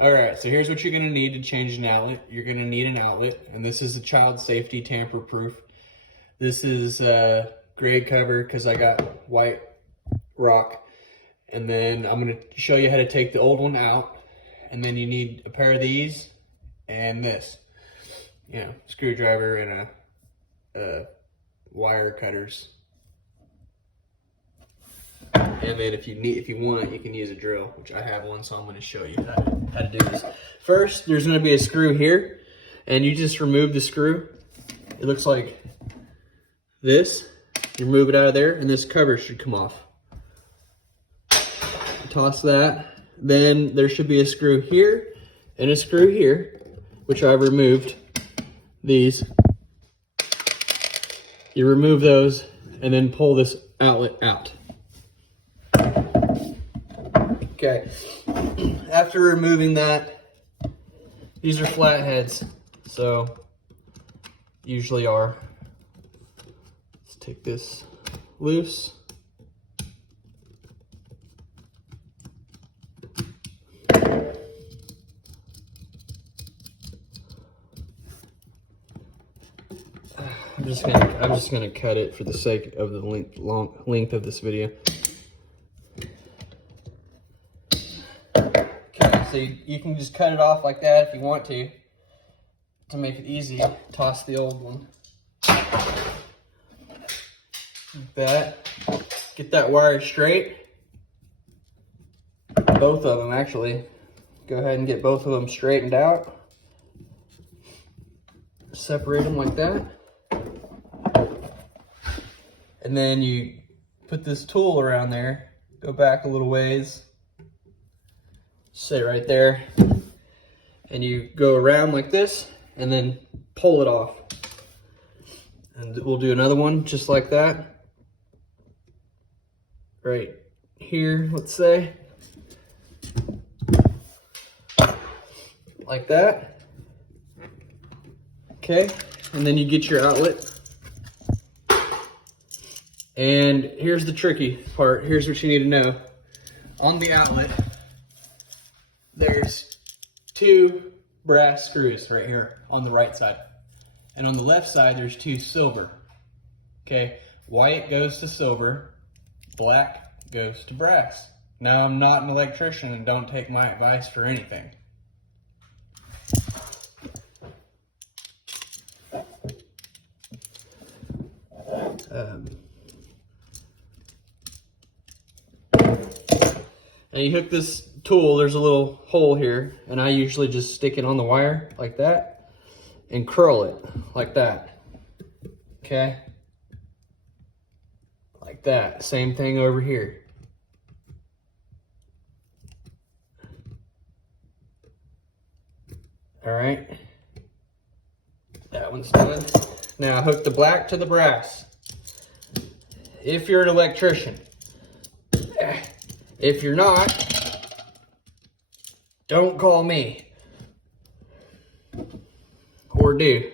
All right, so here's what you're gonna need to change an outlet. You're gonna need an outlet, and this is a child safety tamper-proof. This is gray cover because I got white rock. And then I'm gonna show you how to take the old one out. And then you need a pair of these and this. You know, screwdriver and a wire cutters. And then if you want, you can use a drill, which I have one, so I'm gonna show you how to do this. First, there's gonna be a screw here, and you just remove the screw. It looks like this. You remove it out of there, and this cover should come off. Toss that. Then there should be a screw here and a screw here, which I've removed these. You remove those and then pull this outlet out. Okay, after removing that, these are flatheads, so usually are. Let's take this loose. I'm just gonna cut it for the sake of the length of this video. Okay, so you can just cut it off like that if you want to make it easy. Toss the old one. Like that. Get that wire straight. Both of them, actually. Go ahead and get both of them straightened out. Separate them like that. And then you put this tool around there, go back a little ways, sit right there, and you go around like this, and then pull it off. And we'll do another one just like that. Right here, let's say. Like that. Okay, and then you get your outlet. And here's the tricky part. Here's what you need to know. On the outlet, there's 2 brass screws right here on the right side. And on the left side, there's 2 silver. Okay, white goes to silver, black goes to brass. Now, I'm not an electrician and don't take my advice for anything. And you hook this tool, there's a little hole here, and I usually just stick it on the wire like that and curl it like that. Okay? Like that. Same thing over here. All right. That one's done. Now hook the black to the brass. If you're an electrician. If you're not, don't call me. Or do.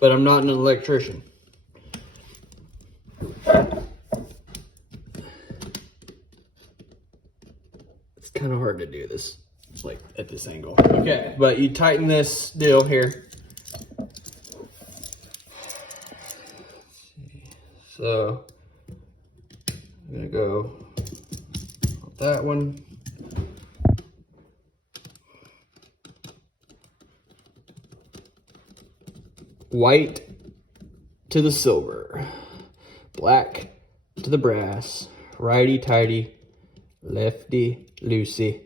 But I'm not an electrician. It's kind of hard to do this, like at this angle. Okay, but you tighten this deal here. So, I'm gonna go with that one. White to the silver, black to the brass, righty tighty, lefty loosey.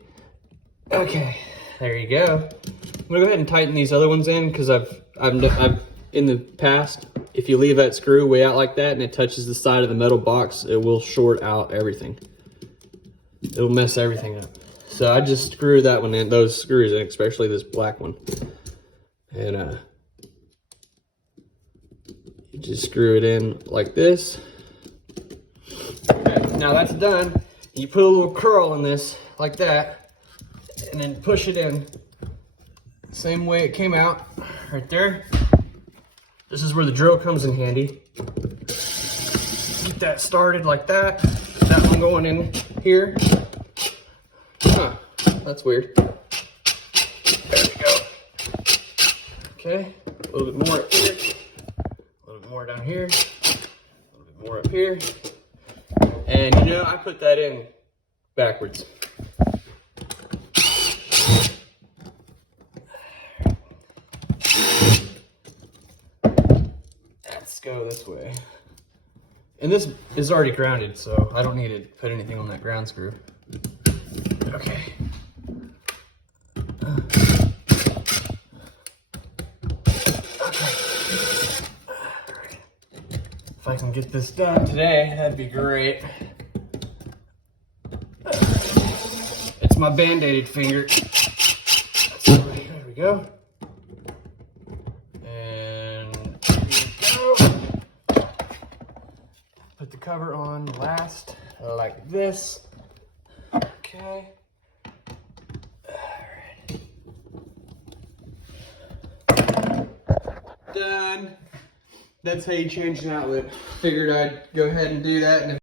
Okay, there you go. I'm gonna go ahead and tighten these other ones in because I've in the past, if you leave that screw way out like that and it touches the side of the metal box, it will short out everything. It'll mess everything up. So I just screw that one in, those screws in, especially this black one. And you just screw it in like this. Okay, now that's done. You put a little curl in this like that, and then push it in same way it came out, right there. This is where the drill comes in handy. Get that started like that. That one going in here. Huh, that's weird. Okay, a little bit more up here, a little bit more down here, a little bit more up here. And you know, I put that in backwards. Let's go this way. And this is already grounded, so I don't need to put anything on that ground screw. Okay. If I can get this done today, that'd be great. It's my band-aided finger. There we go. And here we go. Put the cover on last, like this. Okay. Alright. Done. That's how you change an outlet. Figured I'd go ahead and do that. And